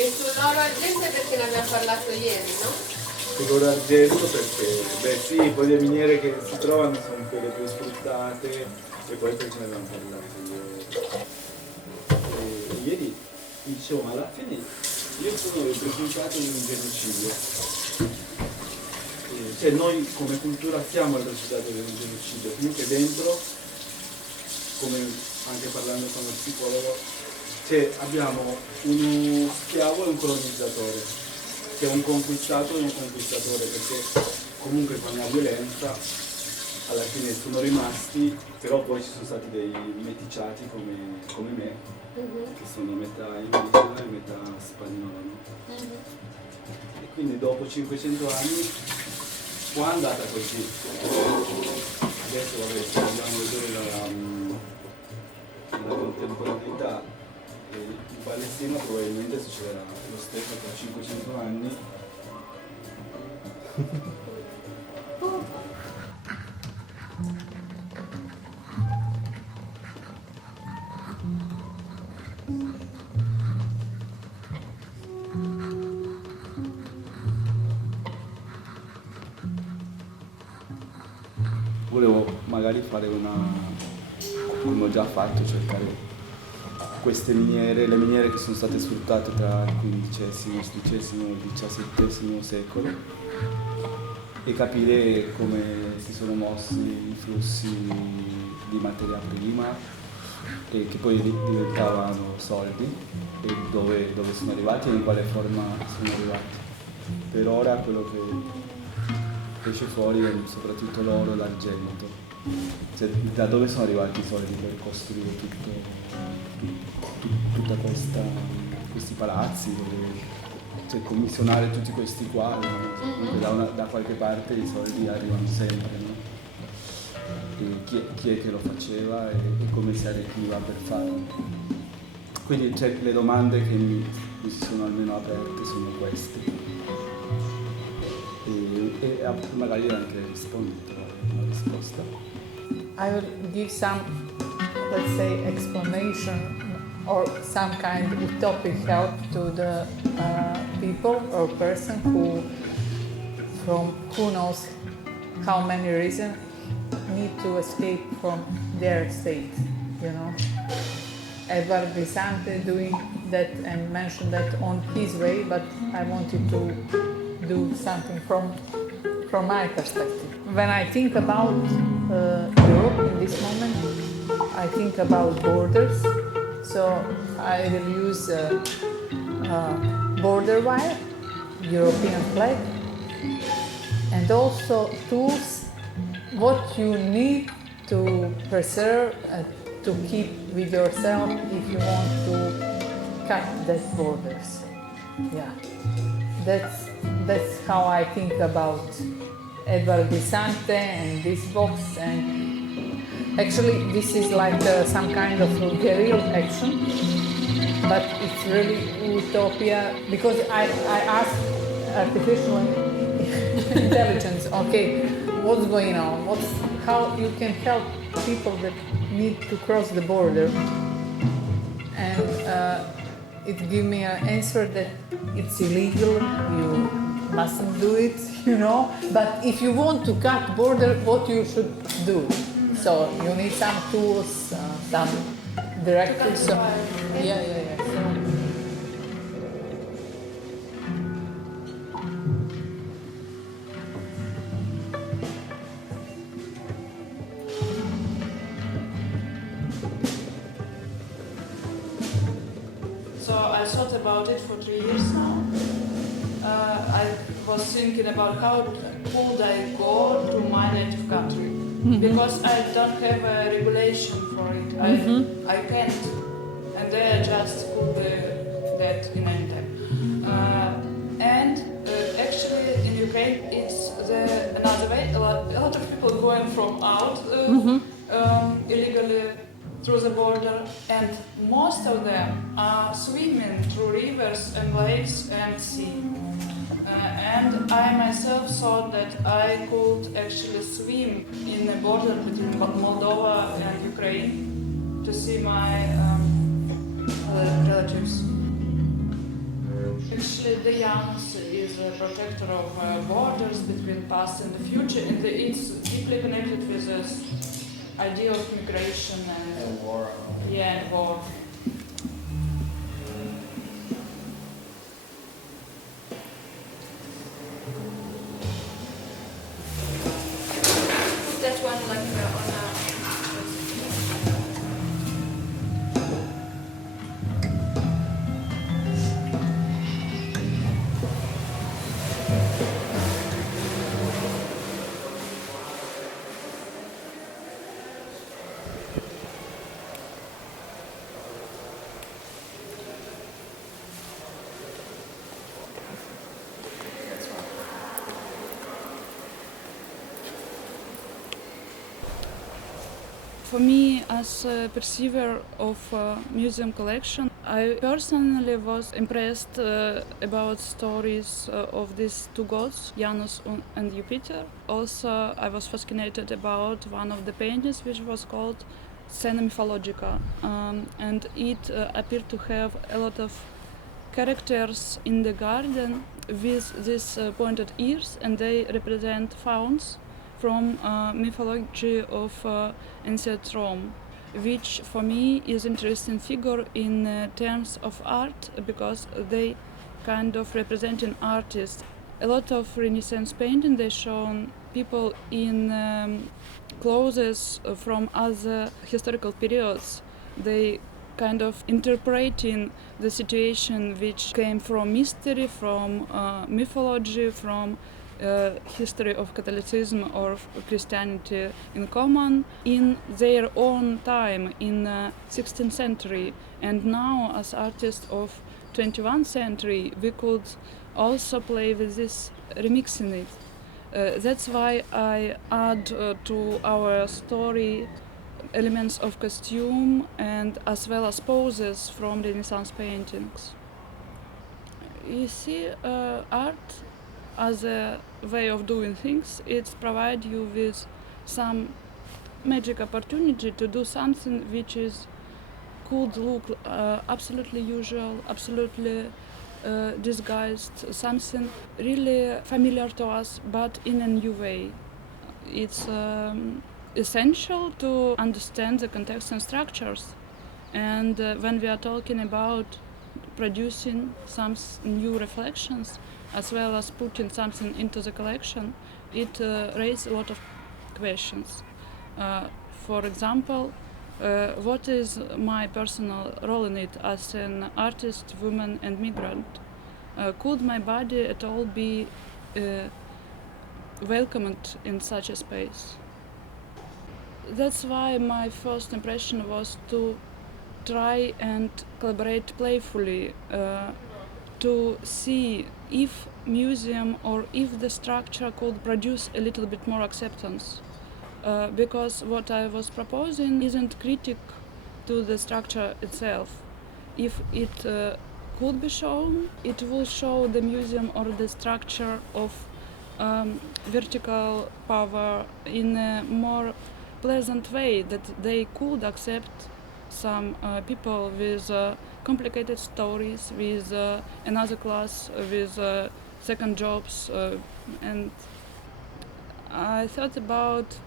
E sul loro argento perché ne abbiamo parlato ieri, no? Sul loro argento perché, beh sì, poi le miniere che si trovano sono quelle più sfruttate e poi perché ne abbiamo parlato ieri. E ieri dicevo, ma alla fine io sono il risultato di un genocidio. Cioè noi come cultura siamo il risultato di un genocidio, comunque dentro, come anche parlando con lo psicologo, cioè abbiamo uno schiavo e un colonizzatore, che è un conquistato e un conquistatore, perché comunque con la violenza alla fine sono rimasti, però poi ci sono stati dei meticciati come me, che sono metà indigena e metà spagnolo. E quindi dopo 500 anni può è andata così. Adesso vabbè, se vogliamo vedere la contemporaneità, in Palestina probabilmente succederà lo stesso tra 500 anni. Volevo magari fare come ho già fatto, cercare queste miniere, le miniere che sono state sfruttate tra il XV, XVI e il XVII secolo e capire come si sono mossi i flussi di materia prima e che poi diventavano soldi e dove sono arrivati e in quale forma sono arrivati. Per ora quello che esce fuori è soprattutto l'oro e l'argento, cioè da dove sono arrivati i soldi per costruire tutta questi palazzi, cioè commissionare tutti questi quadri, no? Da qualche parte i soldi arrivano sempre, no? E chi è che lo faceva e come si arricchiva per farlo. Quindi le domande che mi si sono almeno aperte sono queste. E magari anche rispondere una risposta. I will give some, let's say, explanation or some kind of utopic help to the people or person who knows how many reasons need to escape from their state, you know. Edward Brisante doing that and mentioned that on his way, but I wanted to do something from my perspective. When I think about Europe in this moment, I think about borders. So I will use border wire, European flag, and also tools what you need to preserve, to keep with yourself if you want to cut that borders. Yeah, that's how I think about Edward Visante and this box. And actually, this is like some kind of guerrilla action, but it's really utopia because I asked artificial intelligence, okay, what's going on? How you can help people that need to cross the border? And it gave me an answer that it's illegal, you mustn't do it, But if you want to cut border, what you should do? So you need some tools, some directives. So, yeah. So I thought about it for 3 years now. I was thinking about how could I go to my native country, because I don't have a regulation for it. I can't, and they just put that in any time. Actually, in Ukraine, it's another way. A lot of people going from out illegally through the border, and most of them are swimming through rivers and lakes and sea. And I myself thought that I could actually swim in the border between Moldova and Ukraine to see my relatives. Actually, the Janus is a protector of borders between past and the future, and it's deeply connected with this idea of migration and war. Yeah, and war. Put that one like on a. For me, as a perceiver of museum collection, I personally was impressed about stories of these two gods, Janus and Jupiter. Also, I was fascinated about one of the paintings, which was called Scena Mythologica, and it appeared to have a lot of characters in the garden with these pointed ears, and they represent fauns from mythology of ancient Rome, which for me is interesting figure in terms of art, because they kind of representing artists. A lot of Renaissance painting, they show people in clothes from other historical periods. They kind of interpreting the situation which came from mystery, from mythology, from history of Catholicism or Christianity in common in their own time in 16th century. And now, as artists of 21st century, we could also play with this, remixing it. That's why I add to our story elements of costume and as well as poses from Renaissance paintings. You see, art as a way of doing things, it provides you with some magic opportunity to do something which could look absolutely usual, absolutely disguised, something really familiar to us, but in a new way. It's essential to understand the context and structures, and when we are talking about producing some new reflections, as well as putting something into the collection, it raises a lot of questions. For example, what is my personal role in it as an artist, woman and migrant? Could my body at all be welcomed in such a space? That's why my first impression was to try and collaborate playfully to see if museum or if the structure could produce a little bit more acceptance. Because what I was proposing isn't critic to the structure itself. If it could be shown, it will show the museum or the structure of vertical power in a more pleasant way, that they could accept some people with complicated stories, with another class, with second jobs, and I thought about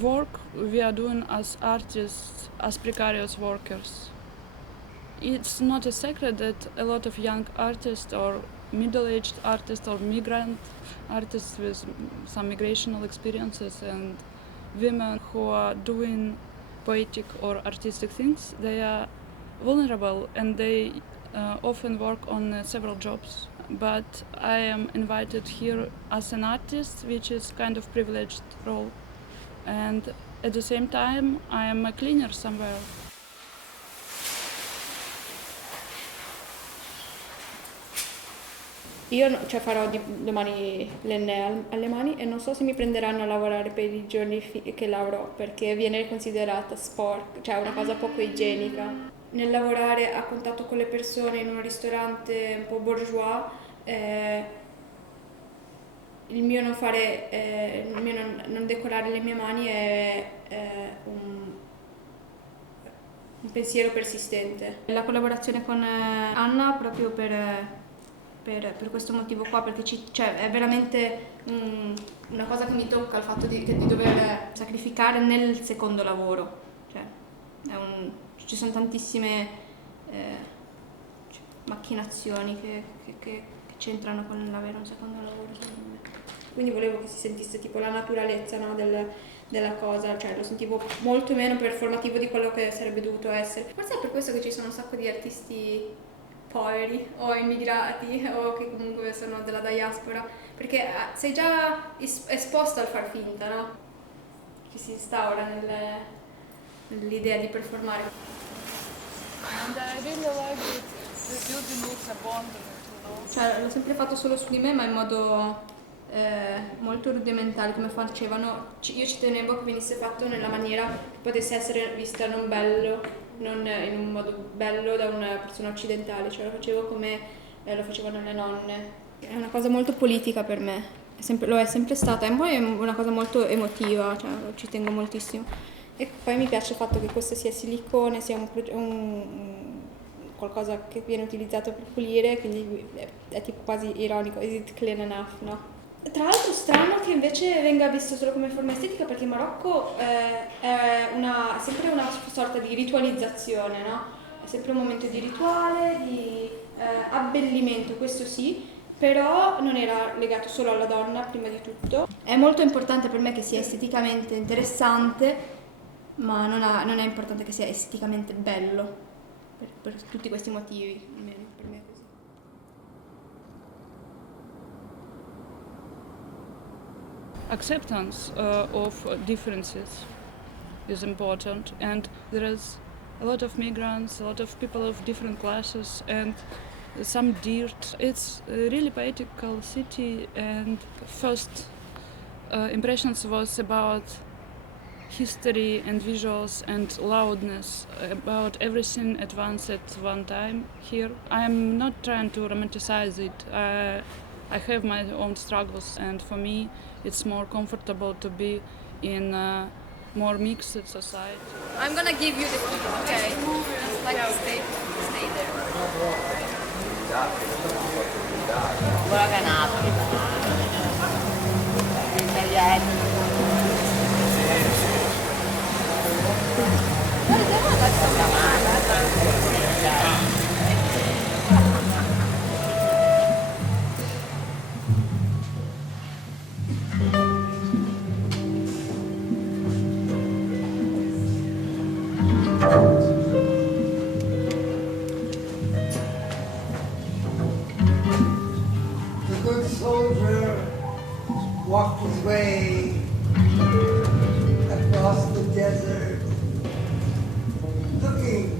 work we are doing as artists, as precarious workers. It's not a secret that a lot of young artists or middle-aged artists or migrant artists with some migrational experiences and women who are doing poetic or artistic things, they are vulnerable and they often work on several jobs. But I am invited here as an artist, which is kind of privileged role. And at the same time, I am a cleaner somewhere. Io farò domani l'enne alle mani e non so se mi prenderanno a lavorare per i giorni che lavoro, perché viene considerata sport, cioè una cosa poco igienica. Nel lavorare a contatto con le persone in un ristorante un po' bourgeois, il mio non decorare le mie mani è un pensiero persistente. La collaborazione con Anna proprio per questo motivo qua, perché è veramente una cosa che mi tocca, il fatto di dover sacrificare nel secondo lavoro. Ci sono tantissime macchinazioni che c'entrano con l'avere un secondo lavoro, secondo me. Quindi volevo che si sentisse tipo la naturalezza, no, della cosa, cioè lo sentivo molto meno performativo di quello che sarebbe dovuto essere. Forse è per questo che ci sono un sacco di artisti poveri o immigrati o che comunque sono della diaspora, perché sei già esposto al far finta, no? Che si instaura nell'idea di performare. And I really like it. The building looks abandoned, you know? Cioè l'ho sempre fatto solo su di me, ma in modo molto rudimentale, come facevano. Io ci tenevo che venisse fatto nella maniera che potesse essere vista non in un modo bello da una persona occidentale, cioè lo facevo come lo facevano le nonne. È una cosa molto politica per me, lo è sempre stata, e poi è una cosa molto emotiva, cioè ci tengo moltissimo. E poi mi piace il fatto che questo sia silicone, sia qualcosa che viene utilizzato per pulire, quindi è tipo quasi ironico, is it clean enough, no? Tra l'altro strano che invece venga visto solo come forma estetica, perché in Marocco è sempre una sorta di ritualizzazione, no? È sempre un momento di rituale, di abbellimento, questo sì, però non era legato solo alla donna prima di tutto. È molto importante per me che sia esteticamente interessante, ma non è importante che sia esteticamente bello, per tutti questi motivi, almeno per me è così. Acceptance of differences is important, and there is a lot of migrants, a lot of people of different classes, and some dirt. It's a really poetical city, and first impressions was about history and visuals and loudness, about everything at once at one time here. I'm not trying to romanticize it. I have my own struggles, and for me it's more comfortable to be in a more mixed society. I'm gonna give you the key, okay? Just like stay there. Buona canapa. The good soldier walked his way across the desert, looking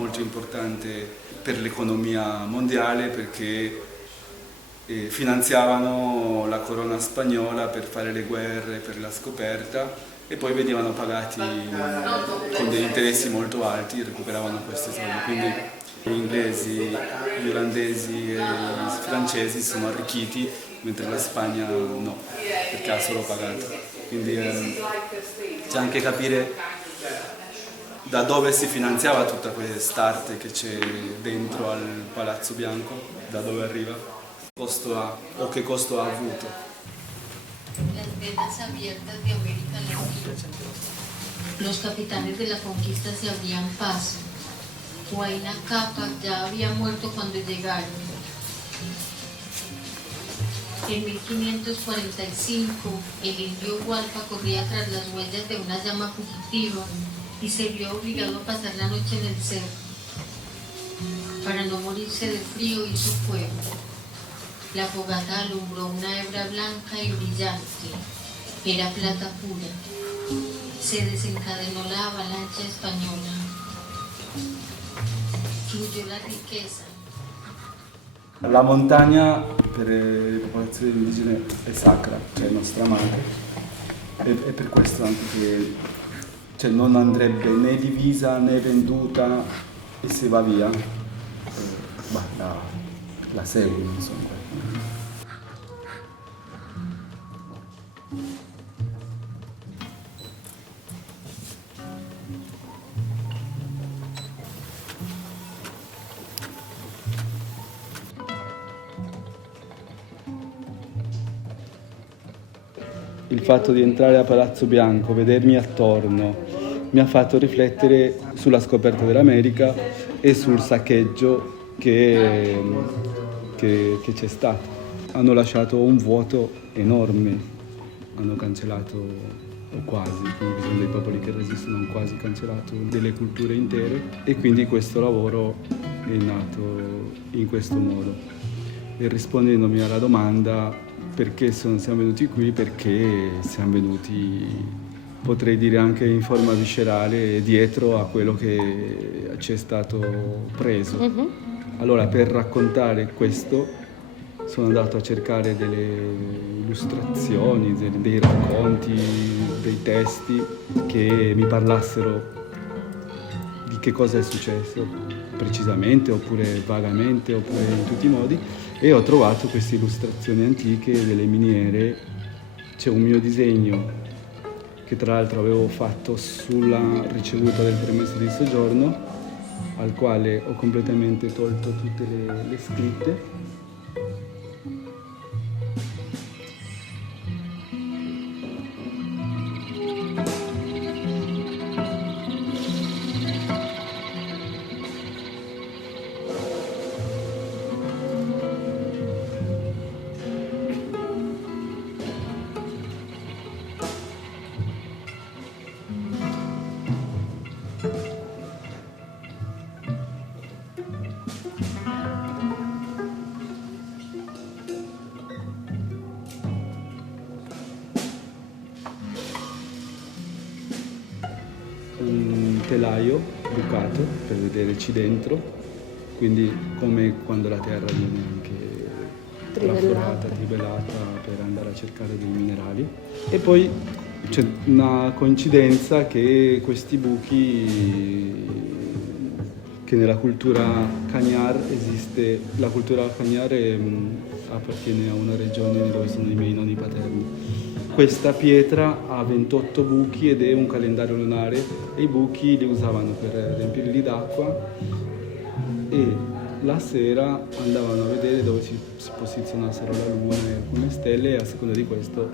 molto importante per l'economia mondiale perché finanziavano la corona spagnola per fare le guerre, per la scoperta e poi venivano pagati con degli interessi molto alti, recuperavano questi soldi. Quindi gli inglesi, gli olandesi e i francesi sono arricchiti, mentre la Spagna no, perché ha solo pagato. Quindi c'è anche capire da dove si finanziava tutta quest'arte che c'è dentro al Palazzo Bianco, da dove arriva, costo ha, o che costo ha avuto. Las venas abiertas de América Latina. Los capitanes de la conquista se abrían paso. Huayna Capac ya había muerto cuando llegaron. En 1545, el indio Hualpa corría tras las huellas de una llama fugitiva y se vio obligado a pasar la noche en el cerro. Para no morirse de frío hizo fuego. La fogata alumbró una hebra blanca y brillante. Era plata pura. Se desencadenó la avalancha española. Fluyó la riqueza. La montagna per le popolazioni indigene è sacra, cioè è nostra madre. E per questo anche che non andrebbe né divisa né venduta e se va via, la segui, insomma. Il fatto di entrare a Palazzo Bianco, vedermi attorno, mi ha fatto riflettere sulla scoperta dell'America e sul saccheggio che c'è stato. Hanno lasciato un vuoto enorme, hanno cancellato, o quasi, come ci sono dei popoli che resistono, hanno quasi cancellato delle culture intere e quindi questo lavoro è nato in questo modo. E rispondendomi alla domanda perché siamo venuti qui, perché siamo venuti, potrei dire anche in forma viscerale, dietro a quello che ci è stato preso. Allora, per raccontare questo sono andato a cercare delle illustrazioni, dei racconti, dei testi che mi parlassero di che cosa è successo precisamente, oppure vagamente, oppure in tutti i modi. E ho trovato queste illustrazioni antiche delle miniere. C'è un mio disegno che tra l'altro avevo fatto sulla ricevuta del permesso di soggiorno, al quale ho completamente tolto tutte le scritte. Un telaio bucato per vederci dentro, quindi come quando la terra viene anche trafforata, trivellata per andare a cercare dei minerali. E poi c'è una coincidenza che questi buchi, che nella cultura cagnar esiste, la cultura cagnar appartiene a una regione dove sono i miei nonni paterni. Questa pietra ha 28 buchi ed è un calendario lunare e i buchi li usavano per riempirli d'acqua e la sera andavano a vedere dove si posizionassero la luna e alcune stelle e a seconda di questo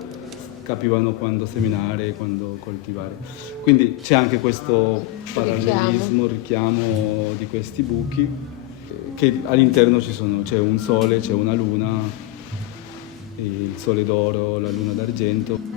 capivano quando seminare e quando coltivare. Quindi c'è anche questo parallelismo, richiamo di questi buchi, che all'interno c'è un sole, c'è una luna, il sole d'oro, la luna d'argento.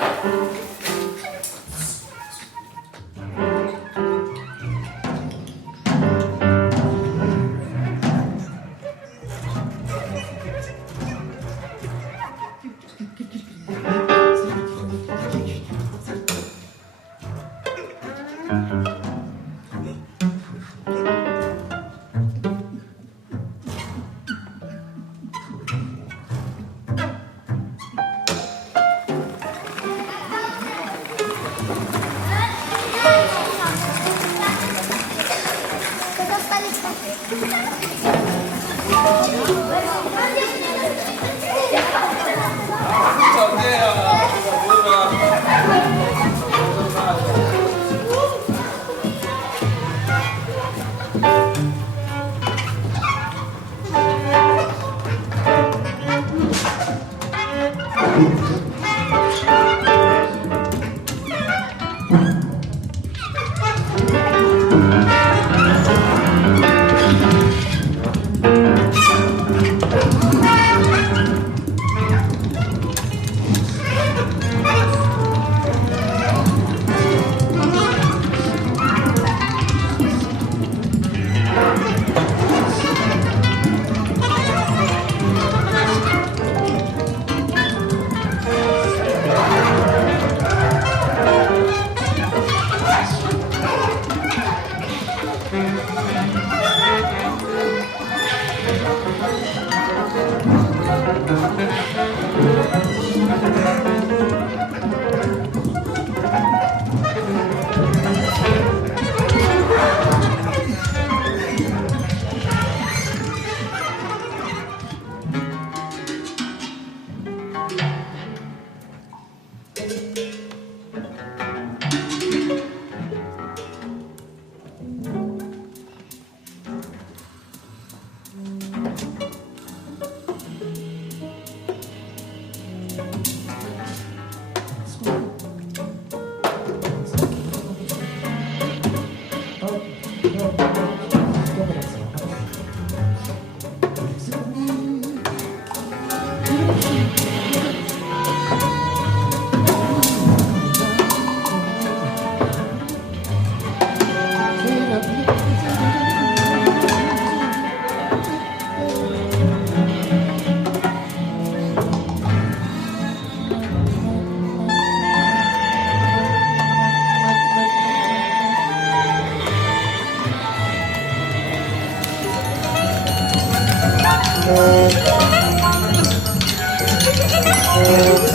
Thank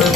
you.